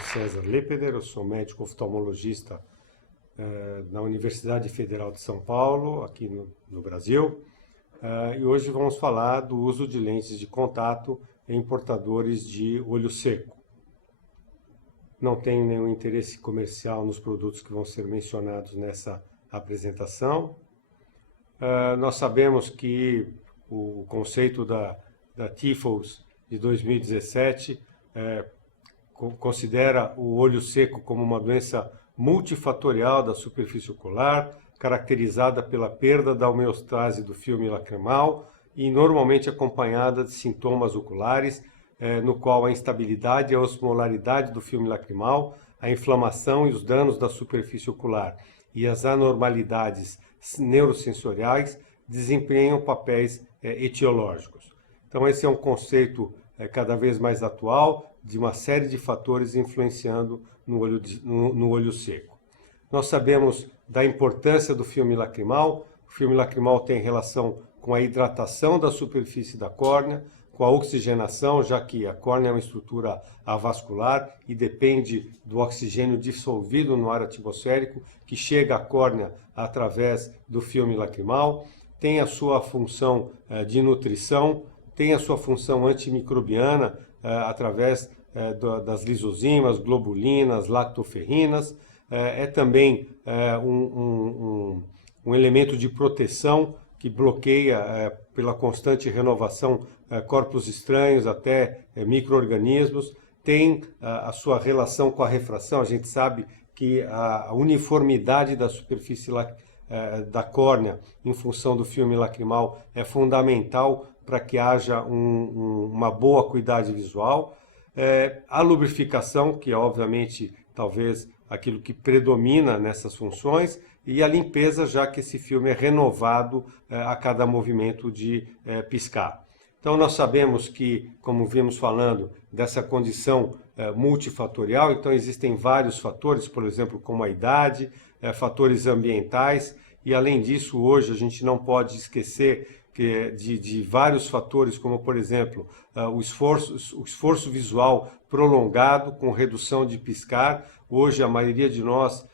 César Lepeder, eu sou médico oftalmologista na Universidade Federal de São Paulo, aqui no Brasil. E hoje vamos falar do uso de lentes de contato em portadores de olho seco. Não tenho nenhum interesse comercial nos produtos que vão ser mencionados nessa apresentação. Nós sabemos que o conceito da TIFOS de 2017 considera o olho seco como uma doença multifatorial da superfície ocular, caracterizada pela perda da homeostase do filme lacrimal e normalmente acompanhada de sintomas oculares, no qual a instabilidade e a osmolaridade do filme lacrimal, a inflamação e os danos da superfície ocular e as anormalidades neurosensoriais desempenham papéis etiológicos. Então esse é um conceito cada vez mais atual de uma série de fatores influenciando no olho seco. Nós sabemos da importância do filme lacrimal. O filme lacrimal tem relação com a hidratação da superfície da córnea, com a oxigenação, já que a córnea é uma estrutura avascular e depende do oxigênio dissolvido no ar atmosférico que chega à córnea através do filme lacrimal. Tem a sua função de nutrição, tem a sua função antimicrobiana através das lisozimas, globulinas, lactoferrinas. É também um elemento de proteção que bloqueia pela constante renovação corpos estranhos até micro-organismos. Tem a sua relação com a refração. A gente sabe que a uniformidade da superfície da córnea em função do filme lacrimal é fundamental para que haja uma boa acuidade visual. A lubrificação, que é obviamente talvez aquilo que predomina nessas funções, e a limpeza, já que esse filme é renovado a cada movimento de piscar. Então nós sabemos que, como vimos falando, dessa condição multifatorial, então existem vários fatores, por exemplo, como a idade, fatores ambientais, e além disso, hoje a gente não pode esquecer de vários fatores, como por exemplo, o esforço visual prolongado com redução de piscar. Hoje a maioria de nós,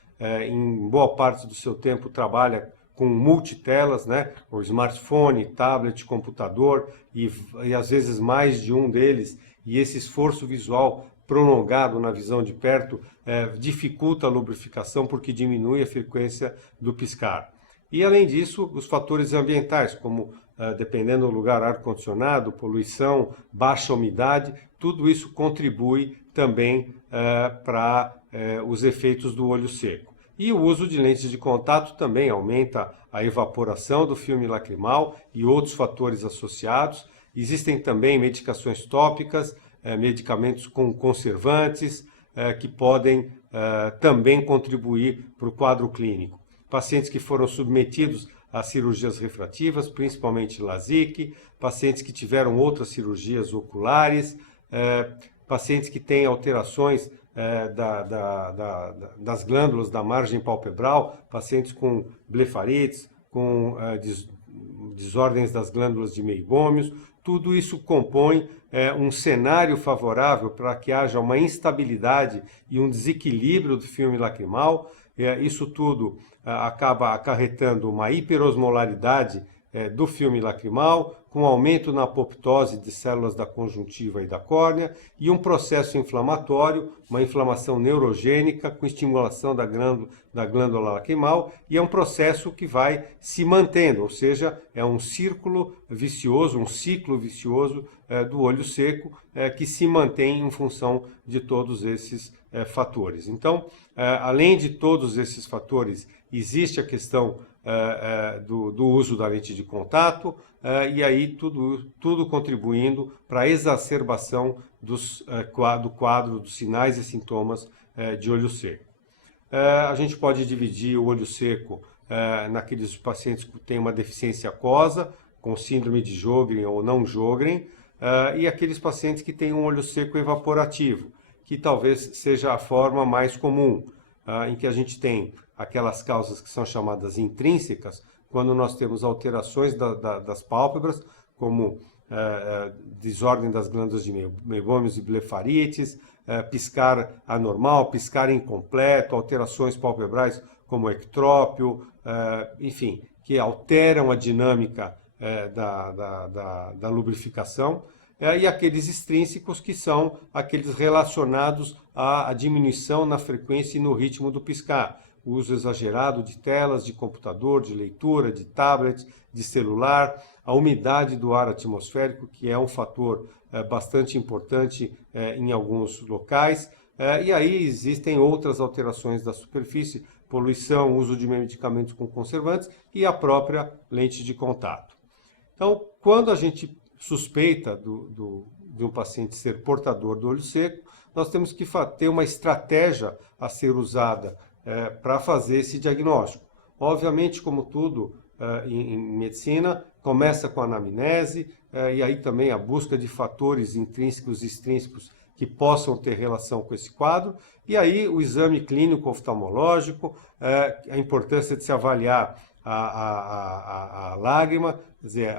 em boa parte do seu tempo, trabalha com multitelas, né? O smartphone, tablet, computador e às vezes mais de um deles, e esse esforço visual prolongado na visão de perto dificulta a lubrificação porque diminui a frequência do piscar. E além disso, os fatores ambientais, como dependendo do lugar, ar-condicionado, poluição, baixa umidade, tudo isso contribui também para os efeitos do olho seco. E o uso de lentes de contato também aumenta a evaporação do filme lacrimal e outros fatores associados. Existem também medicações tópicas, medicamentos com conservantes, que podem também contribuir para o quadro clínico. Pacientes que foram submetidos a cirurgias refrativas, principalmente LASIK, pacientes que tiveram outras cirurgias oculares, pacientes que têm alterações das glândulas da margem palpebral, pacientes com blefarites, com desordens das glândulas de meigômios. Tudo isso compõe um cenário favorável para que haja uma instabilidade e um desequilíbrio do filme lacrimal. Isso tudo acaba acarretando uma hiperosmolaridade do filme lacrimal, com aumento na apoptose de células da conjuntiva e da córnea, e um processo inflamatório, uma inflamação neurogênica com estimulação da glândula lacrimal, e é um processo que vai se mantendo, ou seja, é um ciclo vicioso do olho seco que se mantém em função de todos esses fatores. Então, além de todos esses fatores, existe a questão do uso da lente de contato, e aí tudo contribuindo para a exacerbação do quadro dos sinais e sintomas de olho seco. A gente pode dividir o olho seco naqueles pacientes que têm uma deficiência aquosa, com síndrome de Sjögren ou não Sjögren, e aqueles pacientes que têm um olho seco evaporativo, que talvez seja a forma mais comum, em que a gente tem aquelas causas que são chamadas intrínsecas, quando nós temos alterações das pálpebras, como desordem das glândulas de meibômios e blefarites, piscar anormal, piscar incompleto, alterações palpebrais como ectrópio, enfim, que alteram a dinâmica da lubrificação, e aqueles extrínsecos que são aqueles relacionados à diminuição na frequência e no ritmo do piscar. O uso exagerado de telas, de computador, de leitura, de tablet, de celular, a umidade do ar atmosférico, que é um fator bastante importante em alguns locais, e aí existem outras alterações da superfície, poluição, uso de medicamentos com conservantes e a própria lente de contato. Então, quando a gente suspeita de um paciente ser portador do olho seco, nós temos que ter uma estratégia a ser usada para fazer esse diagnóstico. Obviamente, como tudo em medicina, começa com a anamnese, e aí também a busca de fatores intrínsecos e extrínsecos que possam ter relação com esse quadro, e aí o exame clínico oftalmológico, a importância de se avaliar a lágrima, quer dizer,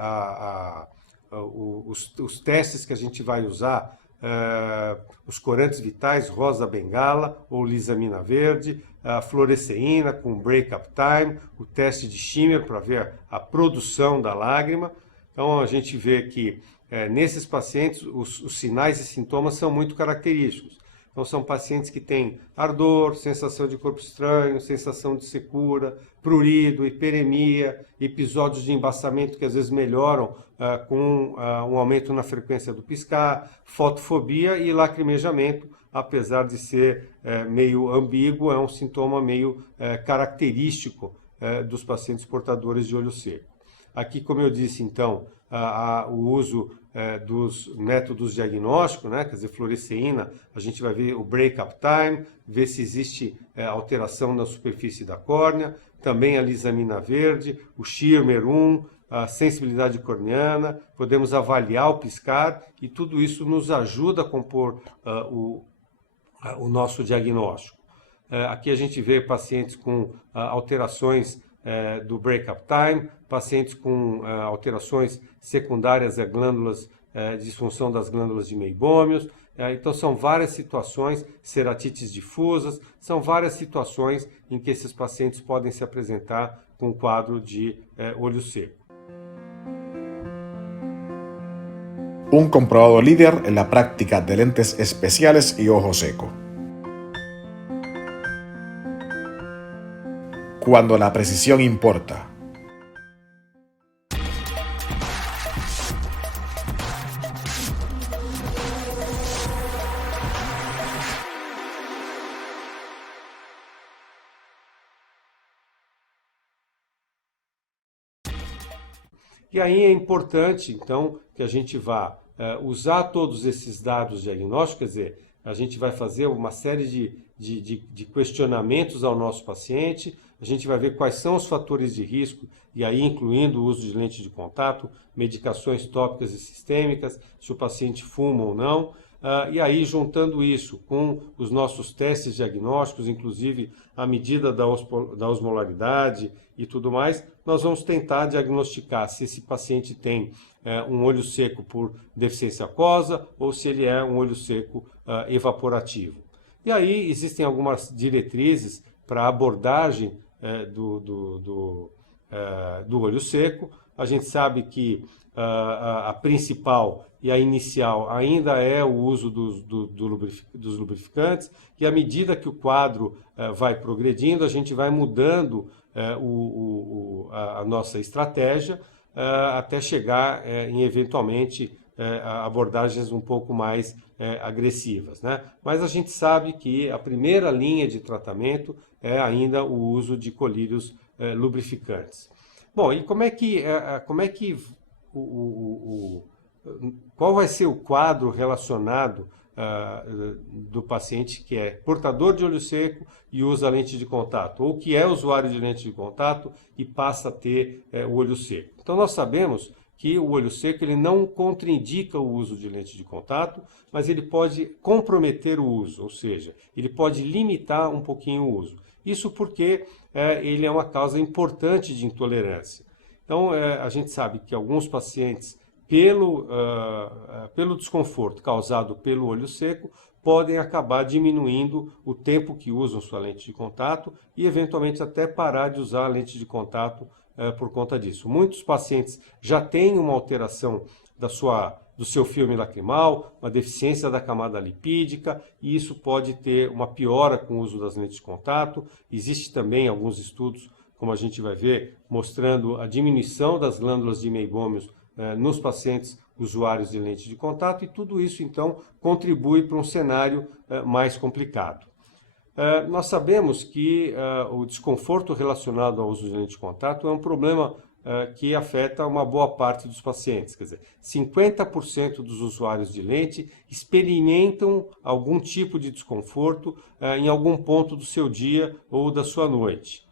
os testes que a gente vai usar, os corantes vitais, rosa bengala ou lisamina verde, a fluoresceína com break-up time, o teste de Schimmer para ver a produção da lágrima. Então a gente vê que nesses pacientes os sinais e sintomas são muito característicos. Então são pacientes que têm ardor, sensação de corpo estranho, sensação de secura, prurido, hiperemia, episódios de embaçamento que às vezes melhoram com um aumento na frequência do piscar, fotofobia e lacrimejamento, apesar de ser meio ambíguo, é um sintoma meio característico dos pacientes portadores de olho seco. Aqui, como eu disse, então, o uso dos métodos diagnósticos, né? Quer dizer, fluoresceína, a gente vai ver o break-up time, ver se existe alteração na superfície da córnea, também a lisamina verde, o Schirmer 1, a sensibilidade corneana, podemos avaliar o piscar e tudo isso nos ajuda a compor o nosso diagnóstico. Aqui a gente vê pacientes com alterações do break-up time, pacientes com alterações secundárias a glândulas, disfunção das glândulas de meibômios. Então são várias situações, ceratites difusas, são várias situações em que esses pacientes podem se apresentar com um quadro de olho seco. Un comprobado líder en la práctica de lentes especiales y ojo seco. Cuando la precisión importa. E aí é importante, então, que a gente vá usar todos esses dados diagnósticos, quer dizer, a gente vai fazer uma série de questionamentos ao nosso paciente, a gente vai ver quais são os fatores de risco, e aí incluindo o uso de lente de contato, medicações tópicas e sistêmicas, se o paciente fuma ou não, e aí juntando isso com os nossos testes diagnósticos, inclusive a medida da osmolaridade e tudo mais, nós vamos tentar diagnosticar se esse paciente tem um olho seco por deficiência aquosa ou se ele é um olho seco evaporativo. E aí existem algumas diretrizes para a abordagem do olho seco. A gente sabe que a principal e a inicial ainda é o uso dos lubrificantes, e à medida que o quadro vai progredindo, a gente vai mudando a nossa estratégia até chegar em, eventualmente, abordagens um pouco mais agressivas, né? Mas a gente sabe que a primeira linha de tratamento é ainda o uso de colírios lubrificantes. Bom, e qual vai ser o quadro relacionado do paciente que é portador de olho seco e usa lente de contato, ou que é usuário de lente de contato e passa a ter o olho seco? Então nós sabemos que o olho seco ele não contraindica o uso de lente de contato, mas ele pode comprometer o uso, ou seja, ele pode limitar um pouquinho o uso. Isso porque ele é uma causa importante de intolerância. Então a gente sabe que alguns pacientes pelo desconforto causado pelo olho seco, podem acabar diminuindo o tempo que usam sua lente de contato e, eventualmente, até parar de usar a lente de contato por conta disso. Muitos pacientes já têm uma alteração do seu filme lacrimal, uma deficiência da camada lipídica, e isso pode ter uma piora com o uso das lentes de contato. Existe também alguns estudos, como a gente vai ver, mostrando a diminuição das glândulas de meibômios nos pacientes usuários de lente de contato, e tudo isso, então, contribui para um cenário mais complicado. Nós sabemos que o desconforto relacionado ao uso de lente de contato é um problema que afeta uma boa parte dos pacientes. Quer dizer, 50% dos usuários de lente experimentam algum tipo de desconforto em algum ponto do seu dia ou da sua noite.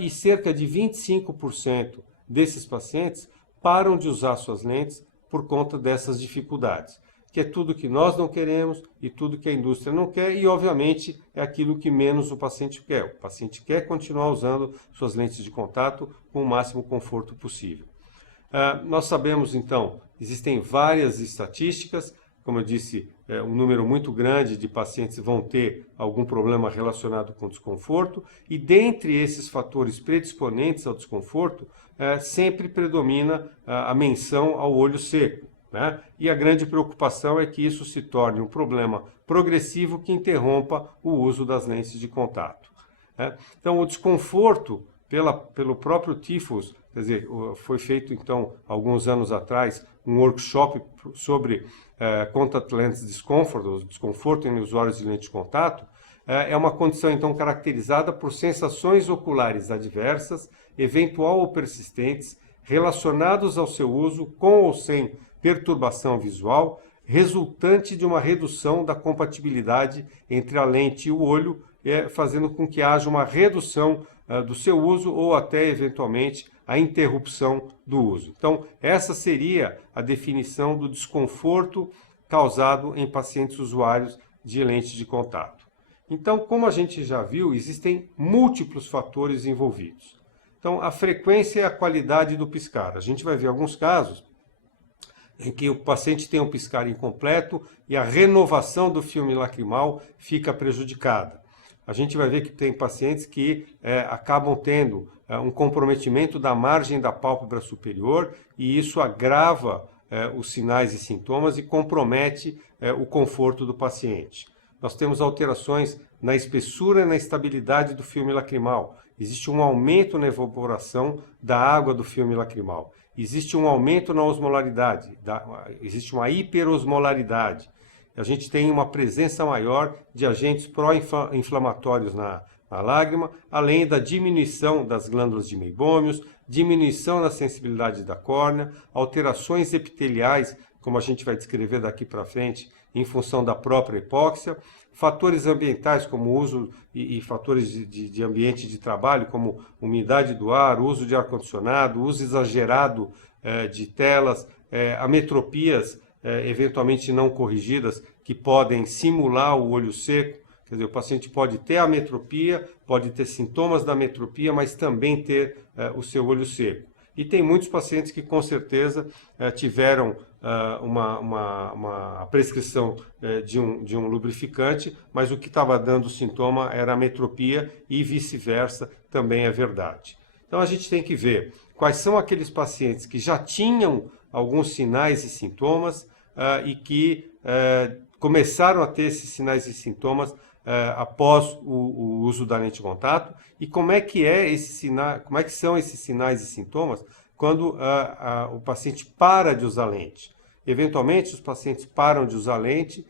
E cerca de 25% desses pacientes param de usar suas lentes por conta dessas dificuldades, que é tudo que nós não queremos e tudo que a indústria não quer, e obviamente é aquilo que menos o paciente quer. O paciente quer continuar usando suas lentes de contato com o máximo conforto possível. Nós sabemos, então, existem várias estatísticas. Como eu disse, um número muito grande de pacientes vão ter algum problema relacionado com desconforto, e dentre esses fatores predisponentes ao desconforto, sempre predomina a menção ao olho seco, né? E a grande preocupação é que isso se torne um problema progressivo que interrompa o uso das lentes de contato, né? Então, o desconforto pelo próprio TIFOS, quer dizer, foi feito, então, alguns anos atrás, um workshop sobre contact lens discomfort, o desconforto em usuários de lente de contato. É uma condição, então, caracterizada por sensações oculares adversas, eventual ou persistentes, relacionados ao seu uso com ou sem perturbação visual, resultante de uma redução da compatibilidade entre a lente e o olho, fazendo com que haja uma redução do seu uso ou até, eventualmente, a interrupção do uso. Então, essa seria a definição do desconforto causado em pacientes usuários de lente de contato. Então, como a gente já viu, existem múltiplos fatores envolvidos. Então, a frequência e a qualidade do piscar. A gente vai ver alguns casos em que o paciente tem um piscar incompleto e a renovação do filme lacrimal fica prejudicada. A gente vai ver que tem pacientes que acabam tendo um comprometimento da margem da pálpebra superior, e isso agrava os sinais e sintomas e compromete o conforto do paciente. Nós temos alterações na espessura e na estabilidade do filme lacrimal. Existe um aumento na evaporação da água do filme lacrimal. Existe um aumento na osmolaridade, existe uma hiperosmolaridade. A gente tem uma presença maior de agentes pró-inflamatórios na lágrima, além da diminuição das glândulas de meibômios, diminuição na sensibilidade da córnea, alterações epiteliais, como a gente vai descrever daqui para frente, em função da própria hipóxia, fatores ambientais como uso e fatores de ambiente de trabalho, como umidade do ar, uso de ar-condicionado, uso exagerado de telas, ametropias eventualmente não corrigidas, que podem simular o olho seco. Quer dizer, o paciente pode ter ametropia, pode ter sintomas da ametropia, mas também ter o seu olho seco. E tem muitos pacientes que, com certeza, tiveram uma prescrição de um lubrificante, mas o que estava dando sintoma era ametropia, e vice-versa também é verdade. Então, a gente tem que ver quais são aqueles pacientes que já tinham alguns sinais e sintomas e que começaram a ter esses sinais e sintomas após o uso da lente de contato, e como é que são esses sinais e sintomas quando o paciente para de usar lente. Eventualmente, os pacientes param de usar lente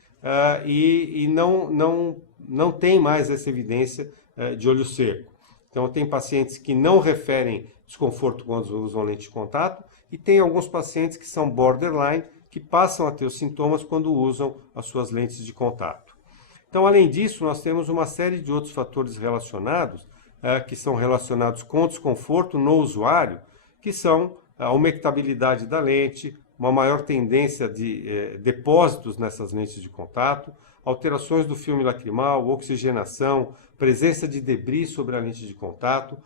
e não tem mais essa evidência de olho seco. Então, tem pacientes que não referem desconforto quando usam lente de contato, e tem alguns pacientes que são borderline, que passam a ter os sintomas quando usam as suas lentes de contato. Então, além disso, nós temos uma série de outros fatores relacionados, que são relacionados com o desconforto no usuário, que são a umectabilidade da lente, uma maior tendência de depósitos nessas lentes de contato, alterações do filme lacrimal, oxigenação, presença de debris sobre a lente de contato,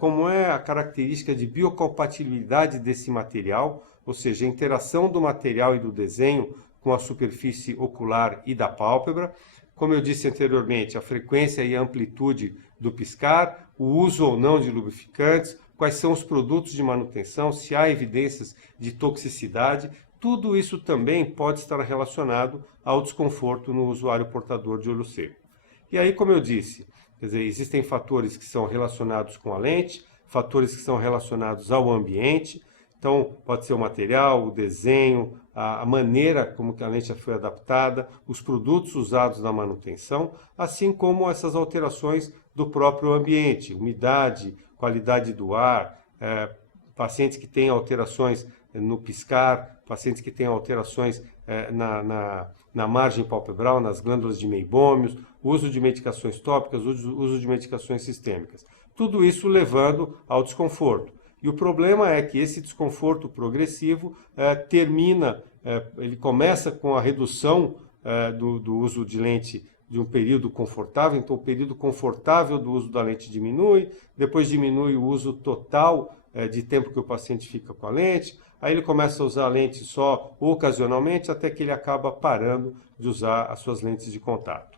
como é a característica de biocompatibilidade desse material, ou seja, a interação do material e do desenho com a superfície ocular e da pálpebra. Como eu disse anteriormente, a frequência e a amplitude do piscar, o uso ou não de lubrificantes, quais são os produtos de manutenção, se há evidências de toxicidade, tudo isso também pode estar relacionado ao desconforto no usuário portador de olho seco. E aí, como eu disse, quer dizer, existem fatores que são relacionados com a lente, fatores que são relacionados ao ambiente. Então, pode ser o material, o desenho, a maneira como que a lente foi adaptada, os produtos usados na manutenção, assim como essas alterações do próprio ambiente, umidade, qualidade do ar, pacientes que têm alterações no piscar, pacientes que têm alterações na margem palpebral, nas glândulas de meibômios, uso de medicações tópicas, uso de medicações sistêmicas. Tudo isso levando ao desconforto. E o problema é que esse desconforto progressivo ele começa com a redução do uso de lente de um período confortável, então o período confortável do uso da lente diminui, depois diminui o uso total de tempo que o paciente fica com a lente, aí ele começa a usar a lente só ocasionalmente, até que ele acaba parando de usar as suas lentes de contato.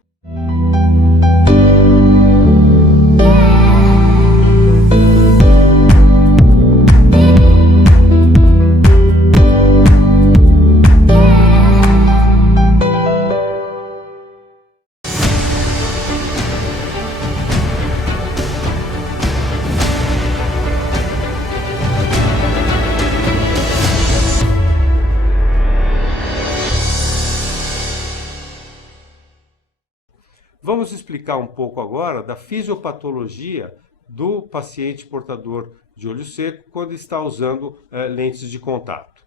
Vamos explicar um pouco agora da fisiopatologia do paciente portador de olho seco quando está usando lentes de contato.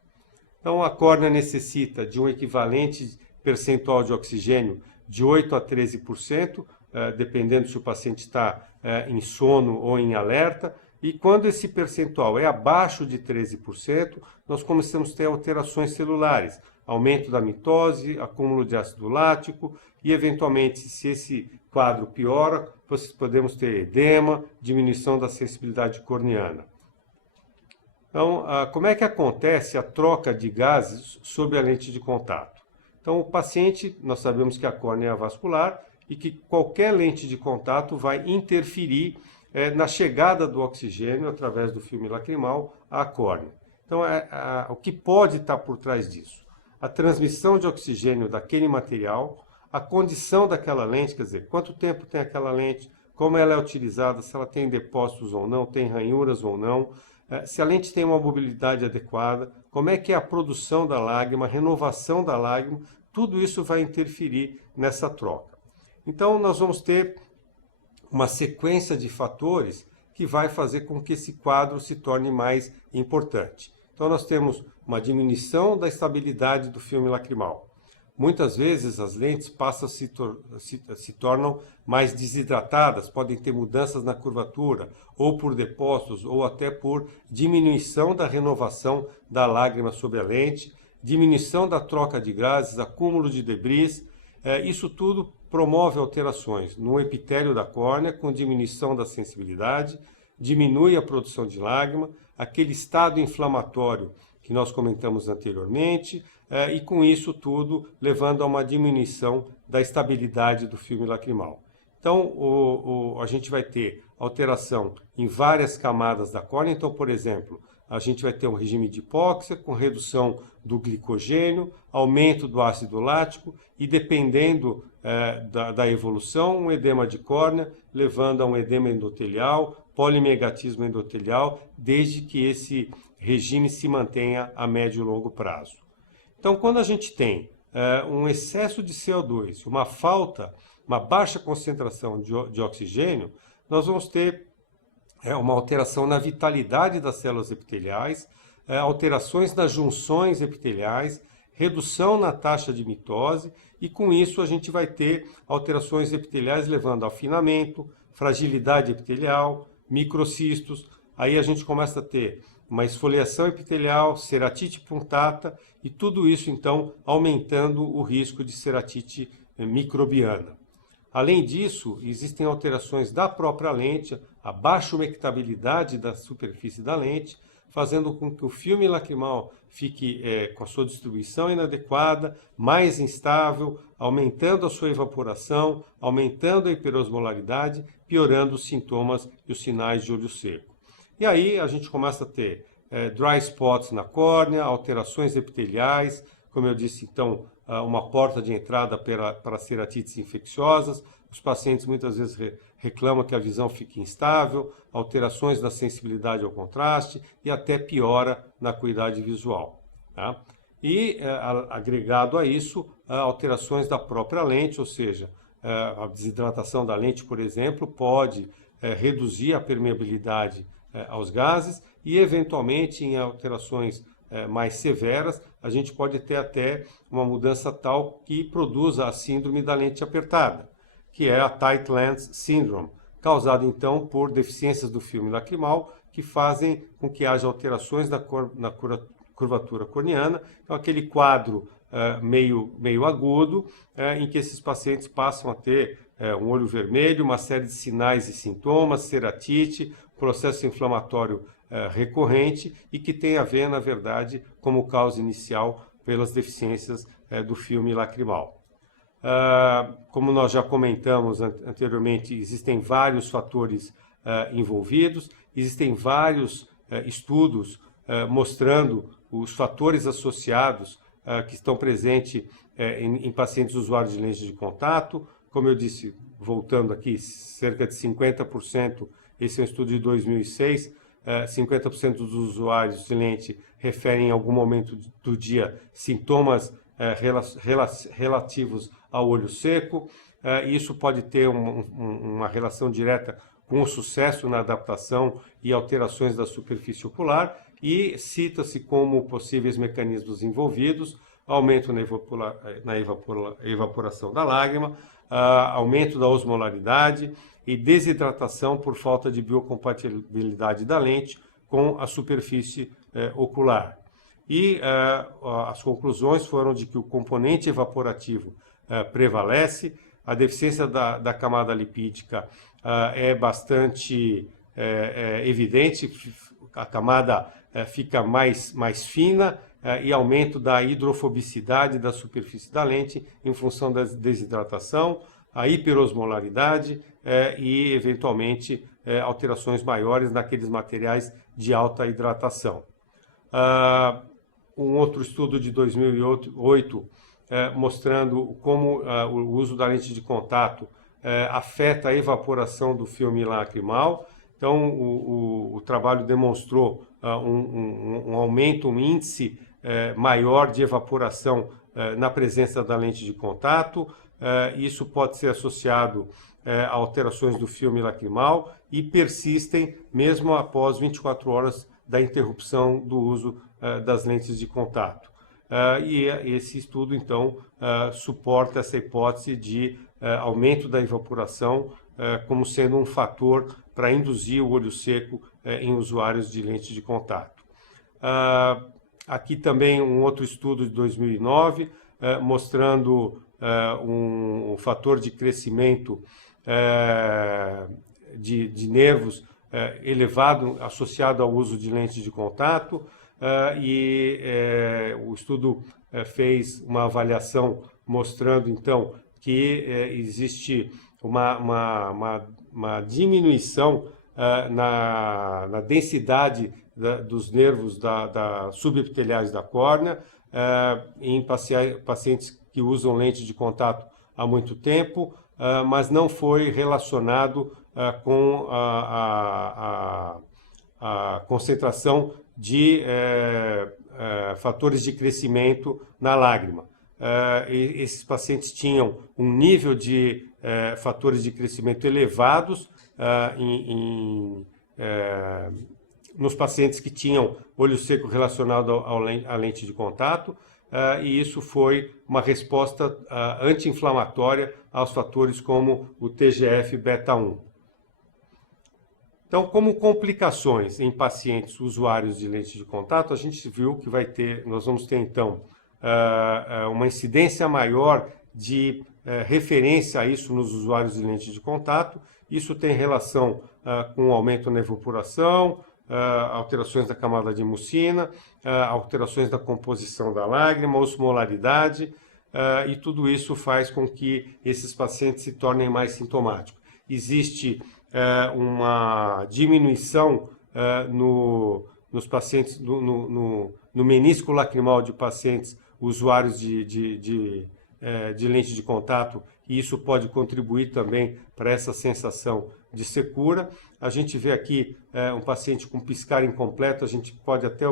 Então, a córnea necessita de um equivalente percentual de oxigênio de 8 a 13%, dependendo se o paciente está em sono ou em alerta. E quando esse percentual é abaixo de 13%, nós começamos a ter alterações celulares, aumento da mitose, acúmulo de ácido lático e, eventualmente, se esse quadro piora, podemos ter edema, diminuição da sensibilidade corneana. Então, como é que acontece a troca de gases sob a lente de contato? Então, o paciente, nós sabemos que a córnea é avascular e que qualquer lente de contato vai interferir na chegada do oxigênio através do filme lacrimal à córnea. Então, o que pode estar por trás disso? A transmissão de oxigênio daquele material, a condição daquela lente, quer dizer, quanto tempo tem aquela lente, como ela é utilizada, se ela tem depósitos ou não, tem ranhuras ou não, se a lente tem uma mobilidade adequada, como é que é a produção da lágrima, a renovação da lágrima, tudo isso vai interferir nessa troca. Então, nós vamos ter uma sequência de fatores que vai fazer com que esse quadro se torne mais importante. Então, nós temos uma diminuição da estabilidade do filme lacrimal. Muitas vezes as lentes se tornam mais desidratadas, podem ter mudanças na curvatura, ou por depósitos, ou até por diminuição da renovação da lágrima sobre a lente, diminuição da troca de gases, acúmulo de debris. Isso tudo promove alterações no epitélio da córnea, com diminuição da sensibilidade, diminui a produção de lágrima, aquele estado inflamatório que nós comentamos anteriormente, e com isso tudo levando a uma diminuição da estabilidade do filme lacrimal. Então, a gente vai ter alteração em várias camadas da córnea. Então, por exemplo, a gente vai ter um regime de hipóxia com redução do glicogênio, aumento do ácido lático e, dependendo da evolução, um edema de córnea, levando a um edema endotelial, polimegatismo endotelial, desde que esse regime se mantenha a médio e longo prazo. Então, quando a gente tem um excesso de CO2, uma baixa concentração de oxigênio, nós vamos ter uma alteração na vitalidade das células epiteliais, alterações nas junções epiteliais, redução na taxa de mitose, e com isso a gente vai ter alterações epiteliais levando a afinamento, fragilidade epitelial, microcistos. Aí a gente começa a ter uma esfoliação epitelial, ceratite punctata, e tudo isso então aumentando o risco de ceratite microbiana. Além disso, existem alterações da própria lente, a baixa umectabilidade da superfície da lente, fazendo com que o filme lacrimal fique com a sua distribuição inadequada, mais instável, aumentando a sua evaporação, aumentando a hiperosmolaridade, piorando os sintomas e os sinais de olho seco. E aí a gente começa a ter dry spots na córnea, alterações epiteliais, como eu disse, então, uma porta de entrada para ceratites infecciosas. Os pacientes muitas vezes reclamam que a visão fica instável, alterações na sensibilidade ao contraste e até piora na acuidade visual. Tá? E, agregado a isso, alterações da própria lente, ou seja, a desidratação da lente, por exemplo, pode reduzir a permeabilidade aos gases e, eventualmente, em alterações mais severas, a gente pode ter até uma mudança tal que produza a síndrome da lente apertada, que é a Tight Lens Syndrome, causada então por deficiências do filme lacrimal que fazem com que haja alterações na curvatura corneana, então aquele quadro meio agudo, em que esses pacientes passam a ter um olho vermelho, uma série de sinais e sintomas, ceratite, processo inflamatório recorrente e que tem a ver, na verdade, como causa inicial pelas deficiências do filme lacrimal. Como nós já comentamos anteriormente, existem vários fatores envolvidos, existem vários estudos mostrando os fatores associados que estão presentes em pacientes usuários de lentes de contato. Como eu disse, voltando aqui, cerca de 50%, esse é um estudo de 2006, 50% dos usuários de lente referem em algum momento do dia sintomas relativos ao olho seco. Isso pode ter uma relação direta com o sucesso na adaptação e alterações da superfície ocular e cita-se como possíveis mecanismos envolvidos: aumento na evaporação da lágrima, aumento da osmolaridade e desidratação por falta de biocompatibilidade da lente com a superfície ocular. E as conclusões foram de que o componente evaporativo prevalece, a deficiência da camada lipídica é bastante evidente, a camada fica mais fina e aumento da hidrofobicidade da superfície da lente em função da desidratação, a hiperosmolaridade e, eventualmente, alterações maiores naqueles materiais de alta hidratação. Um outro estudo de 2008 mostrando como o uso da lente de contato afeta a evaporação do filme lacrimal. Então, o trabalho demonstrou um aumento, um índice maior de evaporação na presença da lente de contato. Isso pode ser associado a alterações do filme lacrimal e persistem mesmo após 24 horas da interrupção do uso das lentes de contato. E esse estudo, então, suporta essa hipótese de aumento da evaporação como sendo um fator para induzir o olho seco em usuários de lentes de contato. Aqui também um outro estudo de 2009, mostrando um fator de crescimento de nervos elevado associado ao uso de lentes de contato, o estudo fez uma avaliação mostrando então que existe uma diminuição na densidade dos nervos subepiteliais da córnea em pacientes que usam lente de contato há muito tempo, mas não foi relacionado com a concentração de fatores de crescimento na lágrima. Esses pacientes tinham um nível de fatores de crescimento elevados nos pacientes que tinham olho seco relacionado à lente de contato, e isso foi uma resposta anti-inflamatória aos fatores como o TGF-beta1. Então, como complicações em pacientes usuários de lente de contato, a gente viu que nós vamos ter então uma incidência maior de referência a isso nos usuários de lente de contato. Isso tem relação com o aumento na evaporação, alterações da camada de mucina, alterações da composição da lágrima, osmolaridade, e tudo isso faz com que esses pacientes se tornem mais sintomáticos. Existe uma diminuição nos pacientes, no menisco lacrimal de pacientes usuários de lente de contato, e isso pode contribuir também para essa sensação de secura. A gente vê aqui um paciente com piscar incompleto, a gente pode até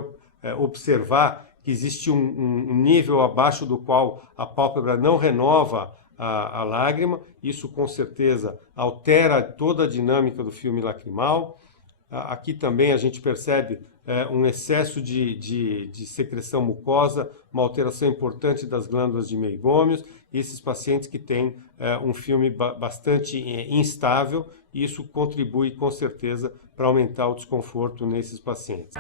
observar que existe um nível abaixo do qual a pálpebra não renova a lágrima. Isso com certeza altera toda a dinâmica do filme lacrimal. Aqui também a gente percebe um excesso de secreção mucosa, uma alteração importante das glândulas de Meibômios, e esses pacientes que têm um filme bastante instável, e isso contribui com certeza para aumentar o desconforto nesses pacientes.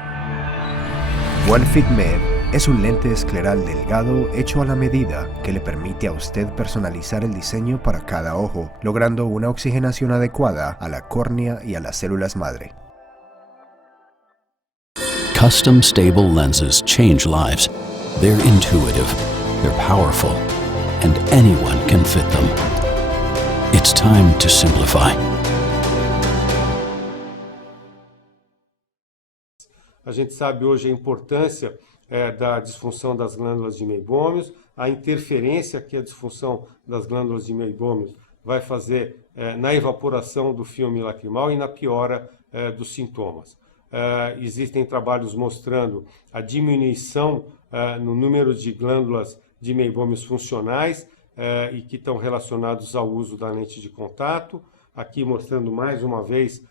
OneFit Med es un lente escleral delgado hecho a la medida que le permite a usted personalizar el diseño para cada ojo, logrando una oxigenación adecuada a la córnea y a las células madre. Custom stable lenses change lives. They're intuitive, they're powerful, and anyone can fit them. It's time to simplify. A gente sabe hoje a importância da disfunção das glândulas de Meibômios, a interferência que a disfunção das glândulas de Meibômios vai fazer na evaporação do filme lacrimal e na piora dos sintomas. Existem trabalhos mostrando a diminuição no número de glândulas de Meibômios funcionais e que estão relacionados ao uso da lente de contato. Aqui mostrando mais uma vez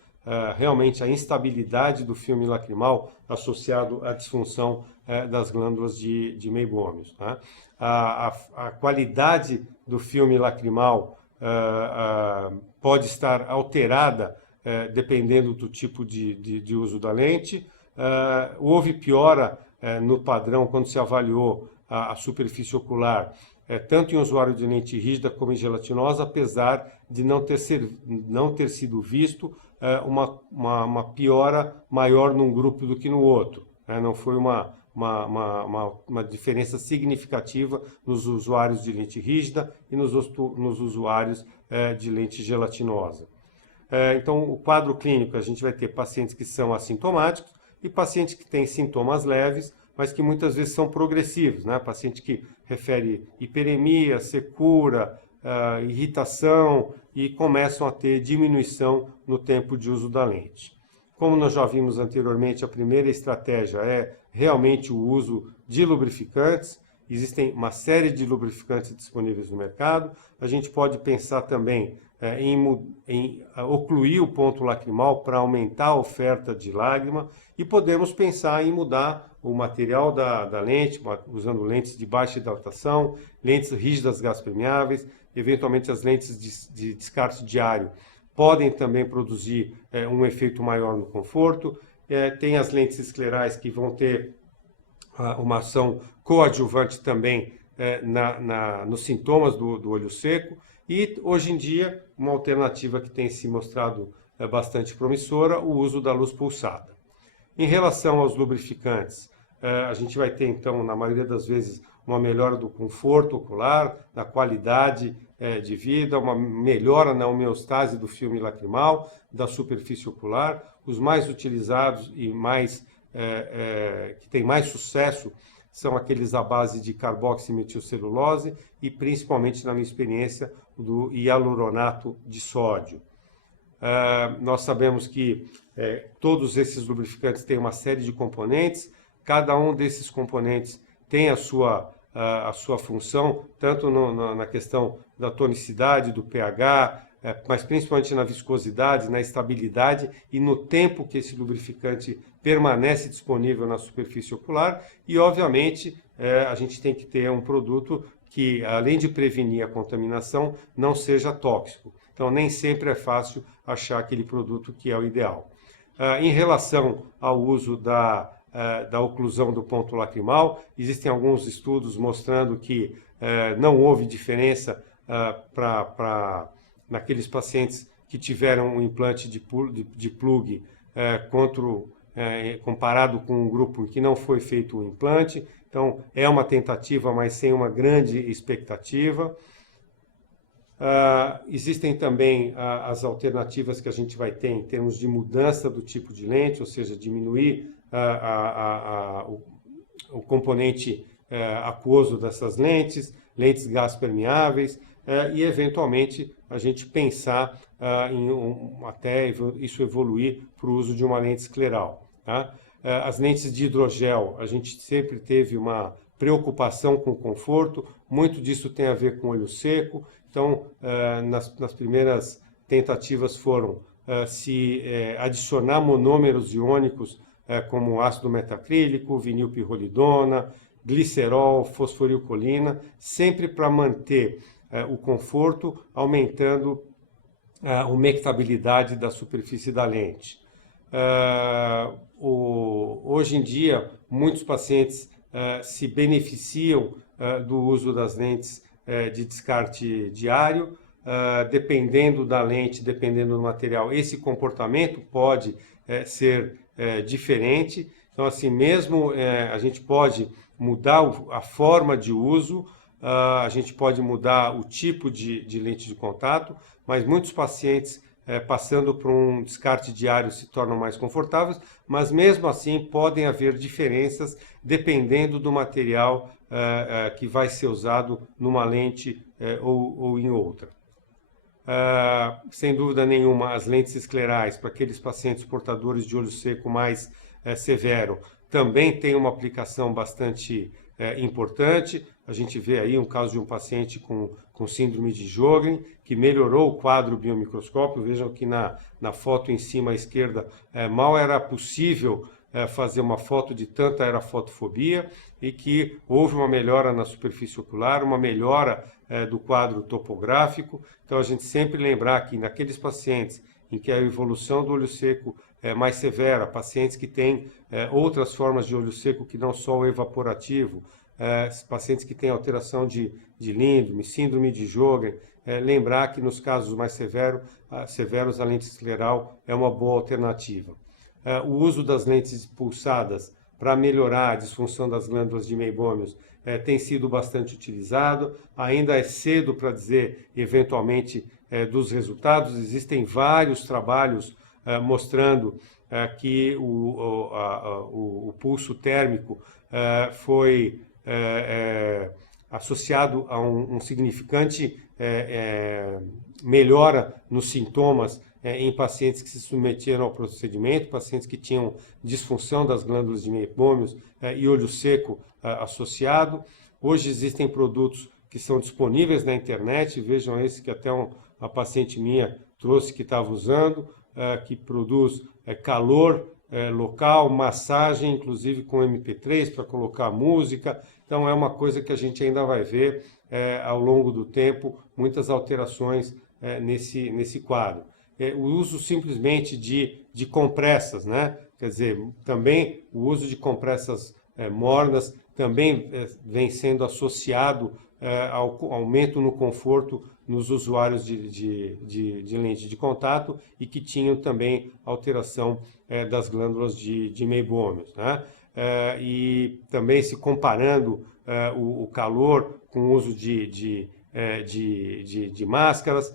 realmente a instabilidade do filme lacrimal associado à disfunção das glândulas de Meibômios. Tá? A qualidade do filme lacrimal pode estar alterada dependendo do tipo de uso da lente. Houve piora no padrão quando se avaliou a superfície ocular, tanto em usuário de lente rígida como em gelatinosa, apesar de não ter sido visto uma piora maior num grupo do que no outro. Não foi uma diferença significativa nos usuários de lente rígida e nos usuários de lente gelatinosa. Então, o quadro clínico, a gente vai ter pacientes que são assintomáticos e pacientes que têm sintomas leves, mas que muitas vezes são progressivos, né? Paciente que refere hiperemia, secura, irritação e começam a ter diminuição no tempo de uso da lente. Como nós já vimos anteriormente, a primeira estratégia é realmente o uso de lubrificantes. Existem uma série de lubrificantes disponíveis no mercado. A gente pode pensar também em ocluir o ponto lacrimal para aumentar a oferta de lágrima, e podemos pensar em mudar o material da lente, usando lentes de baixa hidratação, lentes rígidas gás permeáveis, eventualmente as lentes de descarte diário podem também produzir um efeito maior no conforto. Tem as lentes esclerais que vão ter uma ação coadjuvante também nos sintomas do olho seco. E, hoje em dia, uma alternativa que tem se mostrado bastante promissora, o uso da luz pulsada. Em relação aos lubrificantes, a gente vai ter, então, na maioria das vezes, uma melhora do conforto ocular, da qualidade de vida, uma melhora na homeostase do filme lacrimal, da superfície ocular. Os mais utilizados e que têm mais sucesso são aqueles à base de carboximetilcelulose e, principalmente, na minha experiência, do hialuronato de sódio. Nós sabemos que todos esses lubrificantes têm uma série de componentes, cada um desses componentes tem a sua função, tanto na questão da tonicidade, do pH, mas principalmente na viscosidade, na estabilidade e no tempo que esse lubrificante permanece disponível na superfície ocular. E, obviamente, a gente tem que ter um produto que, além de prevenir a contaminação, não seja tóxico. Então, nem sempre é fácil achar aquele produto que é o ideal. Em relação ao uso da oclusão do ponto lacrimal, existem alguns estudos mostrando que não houve diferença naqueles pacientes que tiveram um implante de plug comparado com um grupo que não foi feito o implante. Então, é uma tentativa, mas sem uma grande expectativa. Existem também as alternativas que a gente vai ter em termos de mudança do tipo de lente, ou seja, diminuir o componente aquoso dessas lentes gás permeáveis, e eventualmente a gente pensar até isso evoluir para o uso de uma lente escleral. Tá? As lentes de hidrogel, a gente sempre teve uma preocupação com o conforto, muito disso tem a ver com olho seco. Então, nas primeiras tentativas foram se adicionar monômeros iônicos como ácido metacrílico, vinilpirrolidona, glicerol, fosforilcolina, sempre para manter o conforto, aumentando a umectabilidade da superfície da lente. Hoje em dia, muitos pacientes se beneficiam do uso das lentes de descarte diário. Dependendo da lente, dependendo do material, esse comportamento pode ser diferente. Então, assim, mesmo a gente pode mudar a forma de uso, a gente pode mudar o tipo de lente de contato, mas muitos pacientes passando por um descarte diário se tornam mais confortáveis, mas mesmo assim podem haver diferenças dependendo do material que vai ser usado numa lente ou em outra. Sem dúvida nenhuma, as lentes esclerais para aqueles pacientes portadores de olho seco mais severo também tem uma aplicação bastante importante. A gente vê aí um caso de um paciente com síndrome de Sjögren, que melhorou o quadro biomicroscópio. Vejam que na foto em cima à esquerda mal era possível fazer uma foto de tanta aerofotofobia, e que houve uma melhora na superfície ocular, uma melhora do quadro topográfico. Então, a gente sempre lembrar que naqueles pacientes em que a evolução do olho seco é mais severa, pacientes que têm outras formas de olho seco que não só o evaporativo, pacientes que têm alteração de Lindblom, síndrome de Sjögren, lembrar que nos casos mais severos a lente escleral é uma boa alternativa. O uso das lentes pulsadas para melhorar a disfunção das glândulas de meibômios tem sido bastante utilizado. Ainda é cedo para dizer, eventualmente, dos resultados. Existem vários trabalhos mostrando que o pulso térmico foi associado a um significante melhora nos sintomas em pacientes que se submeteram ao procedimento, pacientes que tinham disfunção das glândulas de meibômios e olho seco associado. Hoje existem produtos que são disponíveis na internet. Vejam esse que até uma paciente minha trouxe que estava usando, que produz calor local, massagem, inclusive com MP3 para colocar música. Então é uma coisa que a gente ainda vai ver ao longo do tempo, muitas alterações nesse quadro. O uso simplesmente de compressas, né? Quer dizer, também o uso de compressas mornas também vem sendo associado ao aumento no conforto nos usuários de lente de contato e que tinham também alteração das glândulas de meibômios, né? E também se comparando o calor com o uso de máscaras.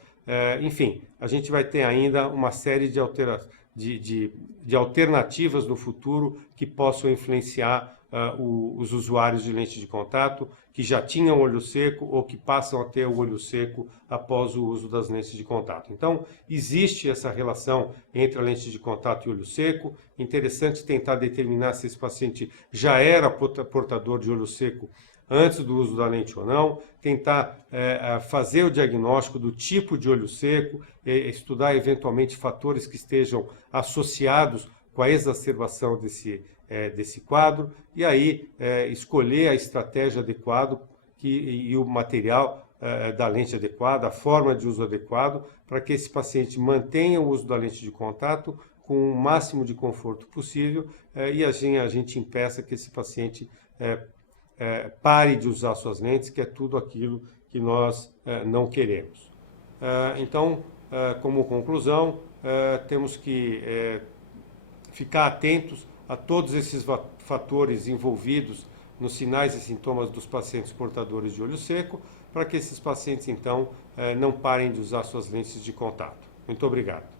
Enfim, a gente vai ter ainda uma série de alternativas no futuro que possam influenciar os usuários de lente de contato que já tinham olho seco ou que passam a ter o olho seco após o uso das lentes de contato. Então, existe essa relação entre a lente de contato e o olho seco. Interessante tentar determinar se esse paciente já era portador de olho seco antes do uso da lente ou não, tentar fazer o diagnóstico do tipo de olho seco, estudar eventualmente fatores que estejam associados com a exacerbação desse quadro, e aí escolher a estratégia adequada e o material da lente adequada, a forma de uso adequado, para que esse paciente mantenha o uso da lente de contato com o máximo de conforto possível, e a gente impeça que esse paciente pare de usar suas lentes, que é tudo aquilo que nós não queremos. Então, como conclusão, temos que ficar atentos a todos esses fatores envolvidos nos sinais e sintomas dos pacientes portadores de olho seco, para que esses pacientes, então, não parem de usar suas lentes de contato. Muito obrigado.